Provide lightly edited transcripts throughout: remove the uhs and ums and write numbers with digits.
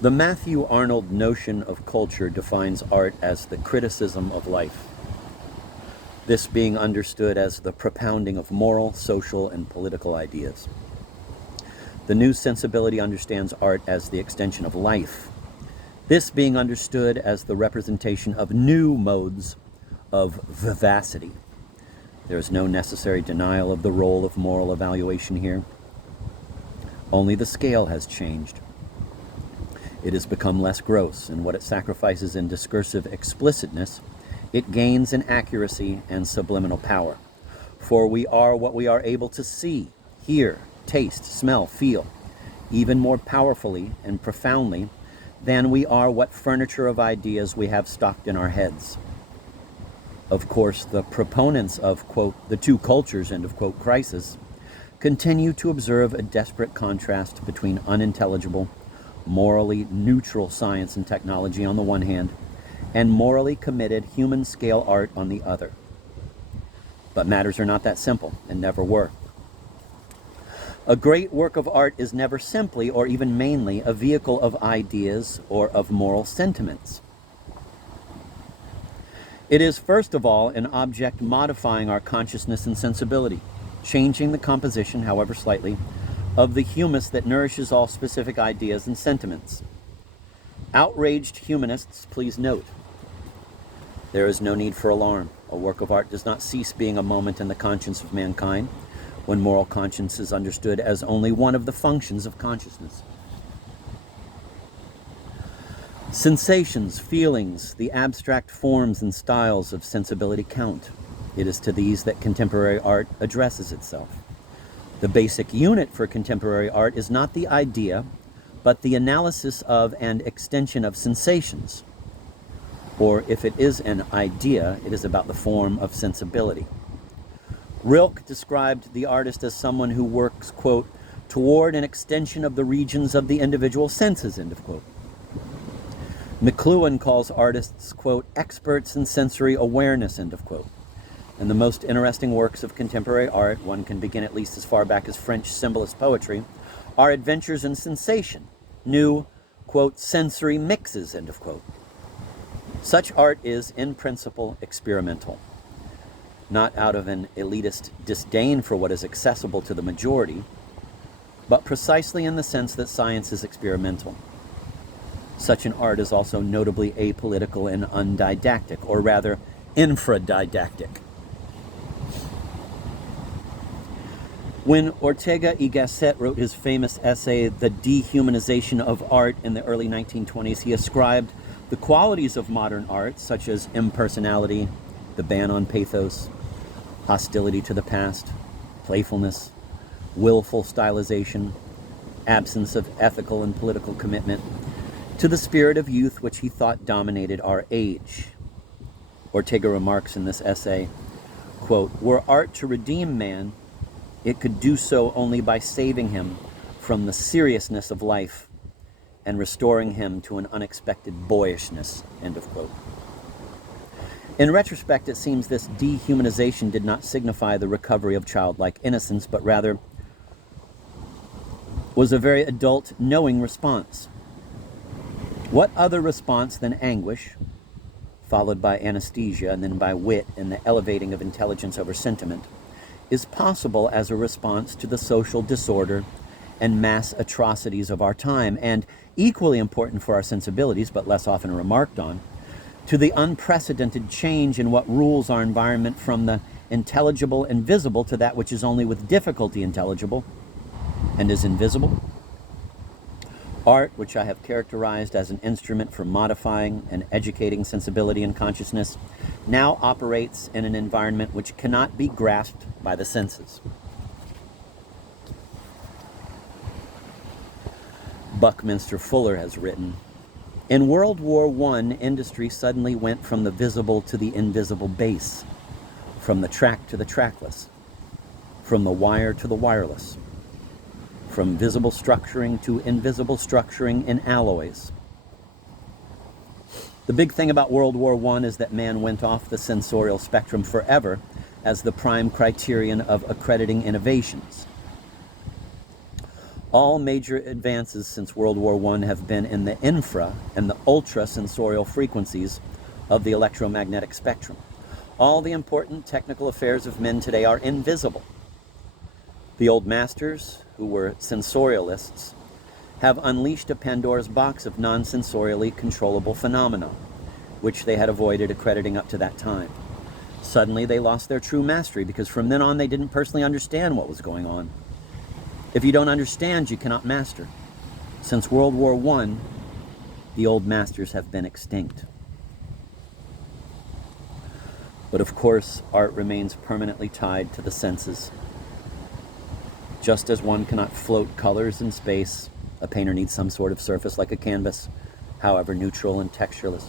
The Matthew Arnold notion of culture defines art as the criticism of life, this being understood as the propounding of moral, social, and political ideas. The new sensibility understands art as the extension of life, this being understood as the representation of new modes of vivacity. There is no necessary denial of the role of moral evaluation here. Only the scale has changed. It has become less gross, and what it sacrifices in discursive explicitness, it gains in accuracy and subliminal power. For we are what we are able to see, hear, taste, smell, feel, even more powerfully and profoundly than we are what furniture of ideas we have stocked in our heads. Of course, the proponents of, quote, the two cultures, end of quote, crisis, continue to observe a desperate contrast between unintelligible, morally neutral science and technology on the one hand, and morally committed human-scale art on the other. But matters are not that simple, and never were. A great work of art is never simply, or even mainly, a vehicle of ideas or of moral sentiments. It is, first of all, an object modifying our consciousness and sensibility, changing the composition, however slightly, of the humus that nourishes all specific ideas and sentiments. Outraged humanists, please note, there is no need for alarm. A work of art does not cease being a moment in the conscience of mankind, when moral conscience is understood as only one of the functions of consciousness. Sensations, feelings, the abstract forms and styles of sensibility count. It is to these that contemporary art addresses itself. The basic unit for contemporary art is not the idea, but the analysis of and extension of sensations. Or if it is an idea, it is about the form of sensibility. Rilke described the artist as someone who works, quote, toward an extension of the regions of the individual senses, end of quote. McLuhan calls artists, quote, experts in sensory awareness, end of quote. And the most interesting works of contemporary art, one can begin at least as far back as French symbolist poetry, are adventures in sensation, new, quote, sensory mixes, end of quote. Such art is, in principle, experimental, not out of an elitist disdain for what is accessible to the majority, but precisely in the sense that science is experimental. Such an art is also notably apolitical and undidactic, or rather, infradidactic. When Ortega y Gasset wrote his famous essay, The Dehumanization of Art, in the early 1920s, he ascribed the qualities of modern art, such as impersonality, the ban on pathos, hostility to the past, playfulness, willful stylization, absence of ethical and political commitment, to the spirit of youth which he thought dominated our age. Ortega remarks in this essay, quote, were art to redeem man, it could do so only by saving him from the seriousness of life and restoring him to an unexpected boyishness, end of quote. In retrospect, it seems this dehumanization did not signify the recovery of childlike innocence, but rather was a very adult, knowing response. What other response than anguish, followed by anesthesia and then by wit and the elevating of intelligence over sentiment, is possible as a response to the social disorder and mass atrocities of our time, and equally important for our sensibilities, but less often remarked on, to the unprecedented change in what rules our environment from the intelligible and visible to that which is only with difficulty intelligible and is invisible. Art, which I have characterized as an instrument for modifying and educating sensibility and consciousness, now operates in an environment which cannot be grasped by the senses. Buckminster Fuller has written, in World War I, industry suddenly went from the visible to the invisible base, from the track to the trackless, from the wire to the wireless, from visible structuring to invisible structuring in alloys. The big thing about World War I is that man went off the sensorial spectrum forever as the prime criterion of accrediting innovations. All major advances since World War I have been in the infra and the ultra-sensorial frequencies of the electromagnetic spectrum. All the important technical affairs of men today are invisible. The old masters, who were sensorialists, have unleashed a Pandora's box of non-sensorially controllable phenomena, which they had avoided accrediting up to that time. Suddenly they lost their true mastery because from then on they didn't personally understand what was going on. If you don't understand, you cannot master. Since World War I, the old masters have been extinct. But of course, art remains permanently tied to the senses. Just as one cannot float colors in space, a painter needs some sort of surface like a canvas, however neutral and textureless.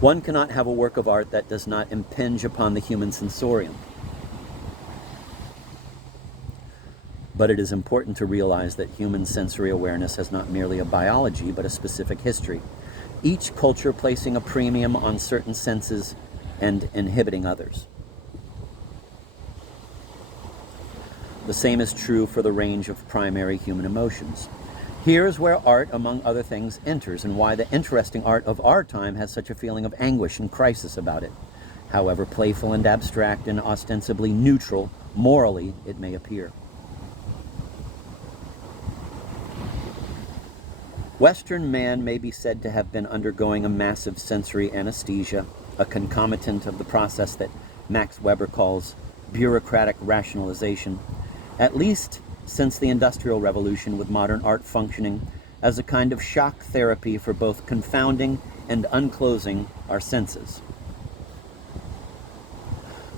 One cannot have a work of art that does not impinge upon the human sensorium. But it is important to realize that human sensory awareness has not merely a biology, but a specific history, each culture placing a premium on certain senses and inhibiting others. The same is true for the range of primary human emotions. Here is where art, among other things, enters, and why the interesting art of our time has such a feeling of anguish and crisis about it, however playful and abstract and ostensibly neutral, morally, it may appear. Western man may be said to have been undergoing a massive sensory anesthesia, a concomitant of the process that Max Weber calls bureaucratic rationalization, at least since the Industrial Revolution, with modern art functioning as a kind of shock therapy for both confounding and unclosing our senses.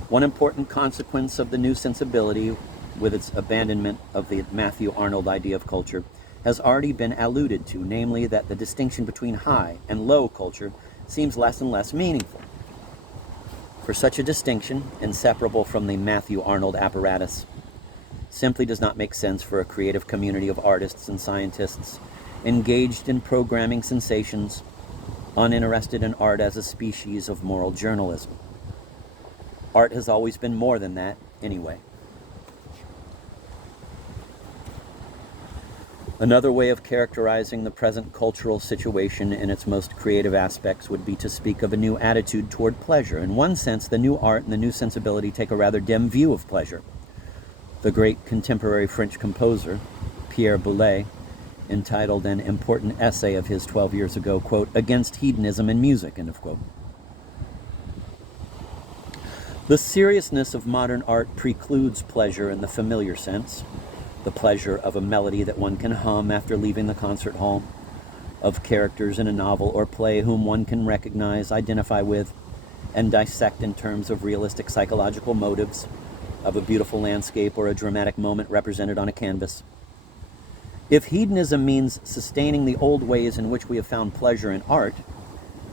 One important consequence of the new sensibility, with its abandonment of the Matthew Arnold idea of culture, has already been alluded to, namely that the distinction between high and low culture seems less and less meaningful. For such a distinction, inseparable from the Matthew Arnold apparatus, simply does not make sense for a creative community of artists and scientists engaged in programming sensations, uninterested in art as a species of moral journalism. Art has always been more than that, anyway. Another way of characterizing the present cultural situation in its most creative aspects would be to speak of a new attitude toward pleasure. In one sense, the new art and the new sensibility take a rather dim view of pleasure. The great contemporary French composer, Pierre Boulez, entitled an important essay of his 12 years ago, quote, "Against Hedonism in Music," end of quote. The seriousness of modern art precludes pleasure in the familiar sense, the pleasure of a melody that one can hum after leaving the concert hall, of characters in a novel or play whom one can recognize, identify with, and dissect in terms of realistic psychological motives, of a beautiful landscape or a dramatic moment represented on a canvas. If hedonism means sustaining the old ways in which we have found pleasure in art,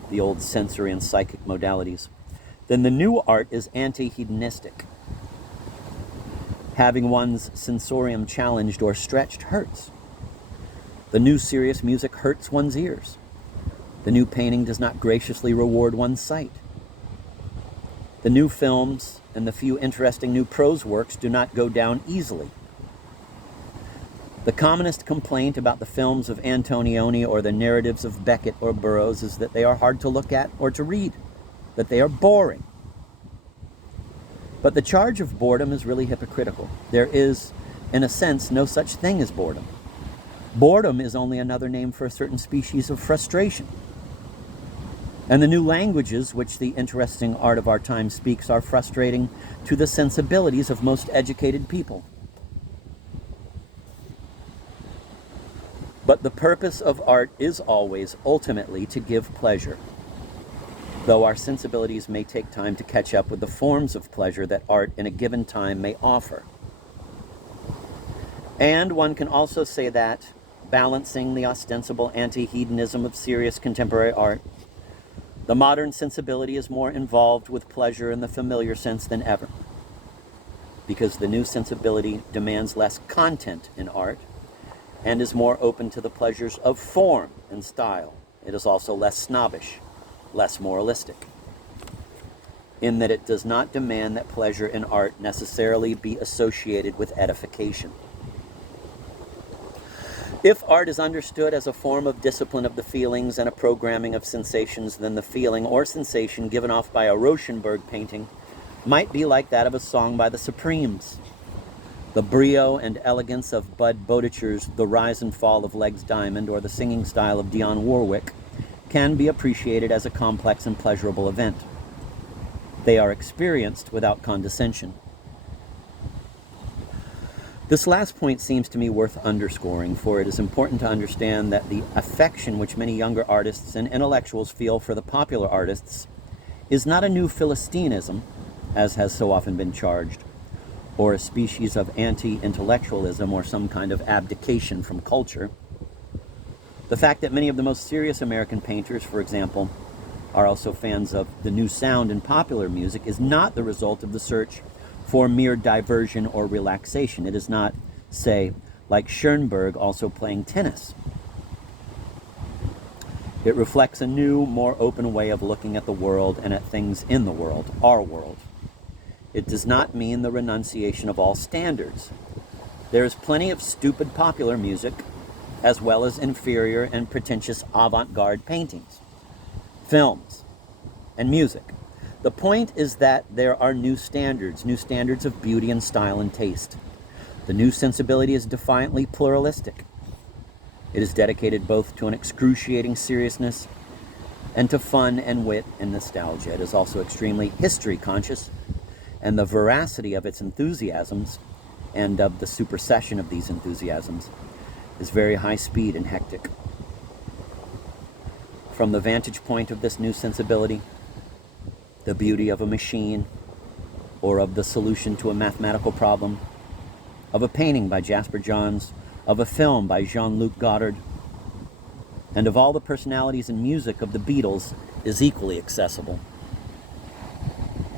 the old sensory and psychic modalities, then the new art is anti-hedonistic. Having one's sensorium challenged or stretched hurts. The new serious music hurts one's ears. The new painting does not graciously reward one's sight. The new films and the few interesting new prose works do not go down easily. The commonest complaint about the films of Antonioni or the narratives of Beckett or Burroughs is that they are hard to look at or to read, that they are boring. But the charge of boredom is really hypocritical. There is, in a sense, no such thing as boredom. Boredom is only another name for a certain species of frustration. And the new languages which the interesting art of our time speaks are frustrating to the sensibilities of most educated people. But the purpose of art is always, ultimately, to give pleasure, though our sensibilities may take time to catch up with the forms of pleasure that art in a given time may offer. And one can also say that, balancing the ostensible anti-hedonism of serious contemporary art, the modern sensibility is more involved with pleasure in the familiar sense than ever, because the new sensibility demands less content in art and is more open to the pleasures of form and style. It is also less snobbish, less moralistic, in that it does not demand that pleasure in art necessarily be associated with edification. If art is understood as a form of discipline of the feelings and a programming of sensations, then the feeling or sensation given off by a Rauschenberg painting might be like that of a song by the Supremes. The brio and elegance of Bud Boticher's The Rise and Fall of Legs Diamond or the singing style of Dionne Warwick can be appreciated as a complex and pleasurable event. They are experienced without condescension. This last point seems to me worth underscoring, for it is important to understand that the affection which many younger artists and intellectuals feel for the popular artists is not a new Philistinism, as has so often been charged, or a species of anti-intellectualism or some kind of abdication from culture. The fact that many of the most serious American painters, for example, are also fans of the new sound in popular music is not the result of the search for mere diversion or relaxation. It is not, say, like Schoenberg also playing tennis. It reflects a new, more open way of looking at the world and at things in the world, our world. It does not mean the renunciation of all standards. There is plenty of stupid popular music, as well as inferior and pretentious avant-garde paintings, films, and music. The point is that there are new standards of beauty and style and taste. The new sensibility is defiantly pluralistic. It is dedicated both to an excruciating seriousness and to fun and wit and nostalgia. It is also extremely history conscious, and the veracity of its enthusiasms and of the supersession of these enthusiasms is very high speed and hectic. From the vantage point of this new sensibility, the beauty of a machine, or of the solution to a mathematical problem, of a painting by Jasper Johns, of a film by Jean-Luc Godard, and of all the personalities and music of the Beatles is equally accessible.